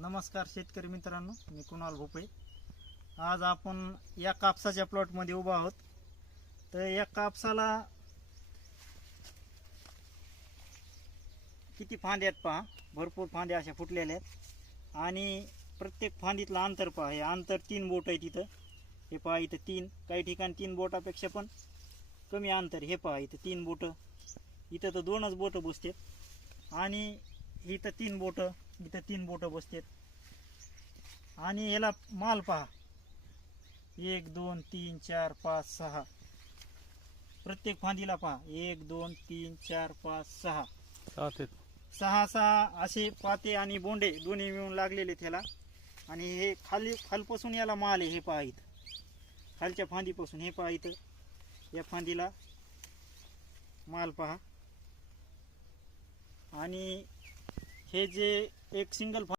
नमस्कार शेतकरी मित्रांनो मी कुणाल भोपळे. आज आपण या कापसाच्या प्लॉटमध्ये उभा आहोत. तर या कापसाला किती फांद्या आहेत पहा. भरपूर फांद्या अशा फुटलेल्या आहेत. आणि प्रत्येक फांदीतलं अंतर पहा. हे अंतर तीन बोट आहे तिथं हे पहा इथं तीन. काही ठिकाणी तीन बोटापेक्षा पण कमी अंतर. हे पहा इथं तीन बोटं. इथं तर दोनच बोटं बसतात. आणि इथं तीन बोटं इथं तीन बोटं बसतात. आणि याला माल पहा. एक दोन तीन चार पाच सहा. प्रत्येक फांदीला पहा. एक दोन तीन चार पाच सहा. सहा सहा असे पाते आणि बोंडे दोन्ही मिळून लागलेले त्याला आणि हे खाली खालपासून याला माल आहे हे पहा इथं. खालच्या फांदीपासून हे पहा इथं. या फांदीला माल पहा. आणि हे जे एक सिंगल